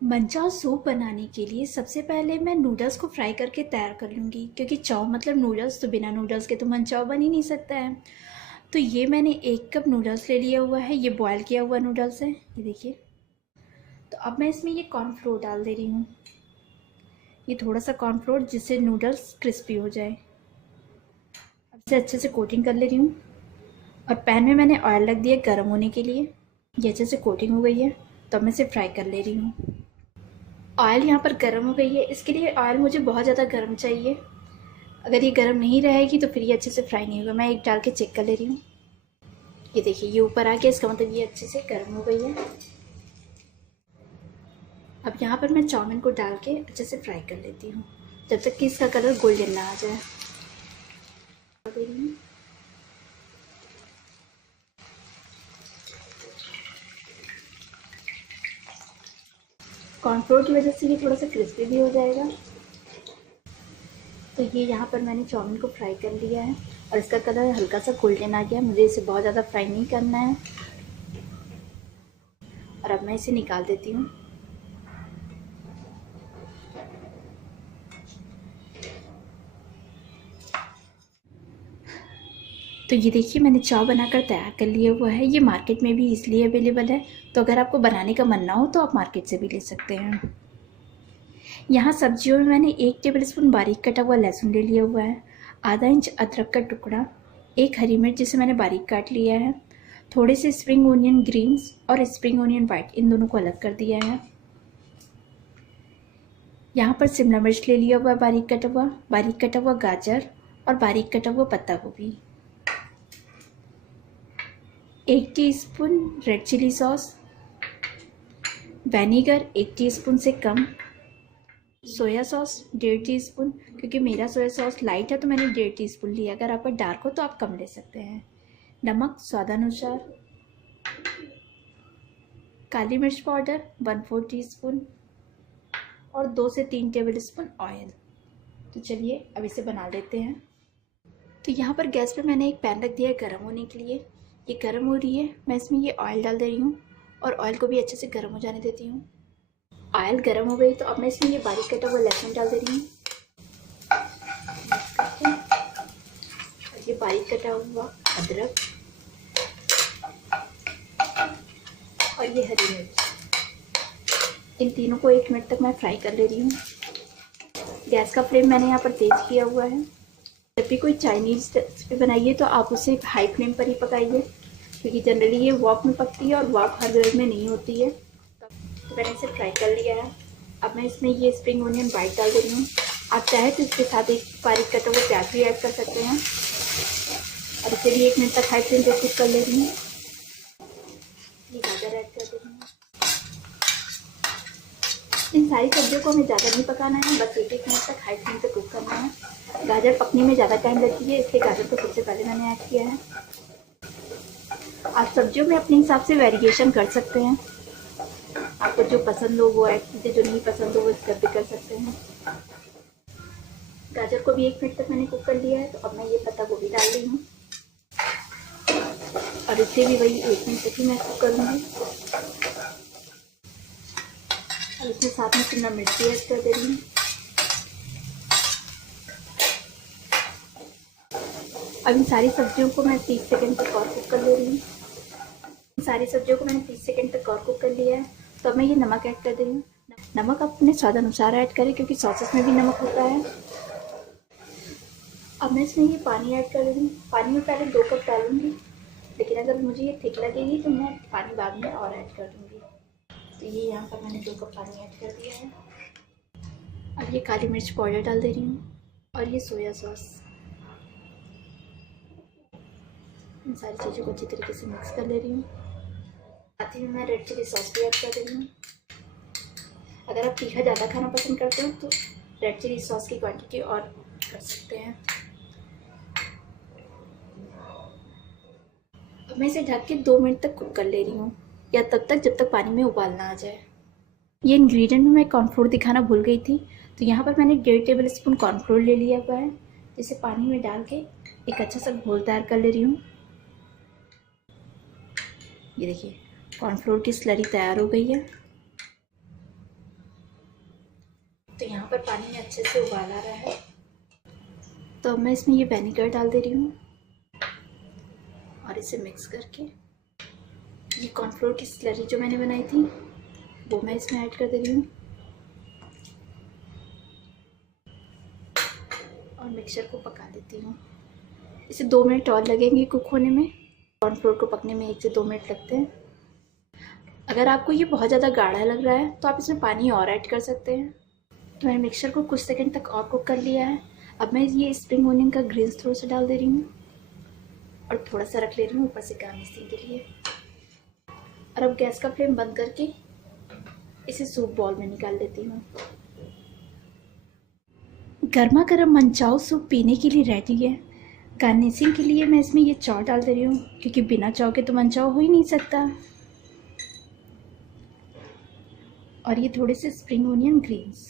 Manchow soup बनाने के लिए सबसे पहले मैं नूडल्स को फ्राई करके तैयार कर लूँगी, क्योंकि चाव मतलब नूडल्स, तो बिना नूडल्स के तो मंचाओ बन ही नहीं सकता है। तो ये मैंने 1 कप नूडल्स ले लिया हुआ है, ये बॉयल किया हुआ नूडल्स है, ये देखिए। तो अब मैं इसमें ये कॉर्नफ्लोर डाल दे रही हूँ, ये थोड़ा सा कॉर्नफ्लोर, जिससे नूडल्स क्रिस्पी हो जाए। अब इसे अच्छे से कोटिंग कर ले रही हूँ, और पैन में मैंने ऑयल रख दिया गर्म होने के लिए। ये अच्छे से कोटिंग हो गई है, तो अब मैं इसे फ्राई कर ले रही हूँ। ऑयल यहाँ पर गर्म हो गई है, इसके लिए ऑयल मुझे बहुत ज़्यादा गर्म चाहिए। अगर ये गर्म नहीं रहेगी तो फिर ये अच्छे से फ्राई नहीं होगा। मैं एक डाल के चेक कर ले रही हूँ, ये देखिए ये ऊपर आ गया, इसका मतलब ये अच्छे से गर्म हो गई है। अब यहाँ पर मैं चाउमीन को डाल के अच्छे से फ्राई कर लेती हूँ, जब तक कि इसका कलर गोल्डन ना आ जाए। डाल दे रही हूँ। कॉर्नफ्लोर की वजह से ये थोड़ा सा क्रिस्पी भी हो जाएगा। तो ये यहाँ पर मैंने चाउमीन को फ्राई कर लिया है, और इसका कलर हल्का सा गोल्डन आ गया। मुझे इसे बहुत ज़्यादा फ्राई नहीं करना है, और अब मैं इसे निकाल देती हूँ। तो ये देखिए मैंने चाव बनाकर तैयार कर लिया हुआ है, ये मार्केट में भी इसलिए अवेलेबल है। तो अगर आपको बनाने का मन ना हो तो आप मार्केट से भी ले सकते हैं। यहाँ सब्जियों में मैंने 1 टेबलस्पून बारीक कटा हुआ लहसुन ले लिया हुआ है, आधा इंच अदरक का टुकड़ा, 1 हरी मिर्च जिसे मैंने बारीक काट लिया है, थोड़े से स्प्रिंग ओनियन ग्रीन्स और स्प्रिंग ओनियन वाइट, इन दोनों को अलग कर दिया है। यहाँ पर शिमला मिर्च ले लिया हुआ बारीक कटा हुआ गाजर और बारीक कटा हुआ पत्ता गोभी, 1 teaspoon red chilli sauce, vinegar 1 teaspoon से कम, सोया सॉस 1.5 टीस्पून, क्योंकि मेरा सोया सॉस लाइट है तो मैंने 1.5 टीस्पून लिया। अगर आपका डार्क हो तो आप कम ले सकते हैं। नमक स्वादानुसार, काली मिर्च पाउडर 1/4 टीस्पून, और 2 से 3 टेबलस्पून ऑयल। तो चलिए अब इसे बना लेते हैं। तो यहाँ पर गैस पे मैंने एक पैन रख दिया है गर्म होने के लिए। ये गर्म हो रही है, मैं इसमें ये ऑयल डाल दे रही हूँ, और ऑयल को भी अच्छे से गर्म हो जाने देती हूँ। ऑयल गर्म हो गई तो अब मैं इसमें ये बारीक कटा हुआ लहसुन डाल दे रही हूँ, और ये बारीक कटा हुआ अदरक, और ये हरी मिर्च, इन तीनों को 1 मिनट तक मैं फ्राई कर ले रही हूँ। गैस का फ्लेम मैंने यहाँ पर तेज़ किया हुआ है। जब भी कोई चाइनीज़ रेसिपी बनाइए तो आप उसे हाई फ्लेम पर ही पकाइए, क्योंकि जनरली ये वॉक में पकती है, और वॉक हर घर में नहीं होती है। तो मैंने इसे फ्राई कर लिया है। अब मैं इसमें ये स्प्रिंग ओनियन वाइट डाल दे रही हूँ। आप चाहे तो इसके साथ एक बारीक कटा हुआ प्याज भी ऐड कर सकते हैं, और इसे भी 1 मिनट तक हाई फ्लेम पर कुक कर ले रही हूँ। ये गाजर ऐड कर दे रही हूँ। इन सारी सब्जियों को हमें ज़्यादा नहीं पकाना है, बस 1 मिनट तक हाई फ्लेम पे कुक करना है। गाजर पकने में ज़्यादा टाइम लगती है, इसलिए गाजर को सबसे पहले मैंने ऐड किया है। आप सब्जियों में अपने हिसाब से वेरिएशन कर सकते हैं, आपको जो पसंद हो वो ऐड कीजिए, जो नहीं पसंद हो वो स्किप भी कर सकते हैं। गाजर को भी 1 मिनट तक मैंने कुक कर लिया है, तो अब मैं ये पत्ता गोभी डाल रही हूँ, और इसे भी वही 1 मिनट तक ही मैं कुक करूँगी। और इसमें साथ में शिमला मिर्च भी ऐड कर दे रही हूँ। अब इन सारी सब्जियों को मैं 30 सेकंड तक और कुक कर ले रही हूँ। इन सारी सब्जियों को मैंने 30 सेकंड तक और कुक कर लिया है, तो अब मैं ये नमक ऐड कर दे रही हूँ। नमक अपने स्वाद अनुसार ऐड करें, क्योंकि सॉसेस में भी नमक होता है। अब मैं इसमें ये पानी ऐड कर रही हूँ। पानी में पहले 2 कप डालूंगी, लेकिन अगर मुझे ये थिक लगेगी तो मैं पानी बाद में और ऐड कर दूँगी। तो ये यहाँ पर मैंने 2 कप पानी ऐड कर दिया है। अब ये काली मिर्च पाउडर डाल दे रही हूँ, और ये सोया सॉस। इन सारी चीज़ों को अच्छी तरीके से मिक्स कर ले रही हूँ। साथ ही में मैं रेड चिली सॉस भी ऐड कर दे रही हूँ। अगर आप तीखा ज़्यादा खाना पसंद करते हो तो रेड चिली सॉस की क्वांटिटी और कर सकते हैं। अब मैं इसे ढक के 2 मिनट तक कुक कर ले रही हूँ, या तब तक जब तक पानी में उबाल ना आ जाए। ये इंग्रेडिएंट में मैं कॉर्नफ्लोर दिखाना भूल गई थी, तो यहाँ पर मैंने 1.5 टेबलस्पून कॉर्नफ्लोर ले लिया हुआ है, जिसे पानी में डाल के एक अच्छा सा घोल तैयार कर ले रही हूँ। ये देखिए कॉर्नफ्लोर की स्लरी तैयार हो गई है। तो यहाँ पर पानी में अच्छे से उबाल आ रहा है, तो अब मैं इसमें ये विनेगर डाल दे रही हूँ और इसे मिक्स करके ये कॉर्नफ्लोर की स्लरी जो मैंने बनाई थी वो मैं इसमें ऐड कर दे रही हूँ और मिक्सचर को पका देती हूँ। इसे 2 मिनट और लगेंगे कुक होने में। कॉर्नफ्लोर को पकने में 1 से 2 मिनट लगते हैं। अगर आपको ये बहुत ज़्यादा गाढ़ा लग रहा है तो आप इसमें पानी और ऐड कर सकते हैं। तो मैंने मिक्सचर को कुछ सेकंड तक और कुक कर लिया है। अब मैं ये स्प्रिंग ओनियन का ग्रीन्स थोड़ा सा डाल दे रही हूँ और थोड़ा सा रख ले रही हूँ ऊपर से गार्निशिंग के लिए। और अब गैस का फ्लेम बंद करके इसे सूप बॉल में निकाल लेती हूँ। गर्मा गर्म मंचाओ सूप पीने के लिए रेडी है। गार्निशिंग के लिए मैं इसमें ये चाव डाल दे रही हूँ, क्योंकि बिना चाव के तो मंचाओ हो ही नहीं सकता। और ये थोड़े से स्प्रिंग ओनियन ग्रीन्स।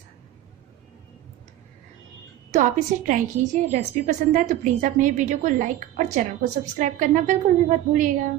तो आप इसे ट्राई कीजिए। रेसिपी पसंद आए तो प्लीज़ आप मेरे वीडियो को लाइक और चैनल को सब्सक्राइब करना बिल्कुल भी मत भूलिएगा।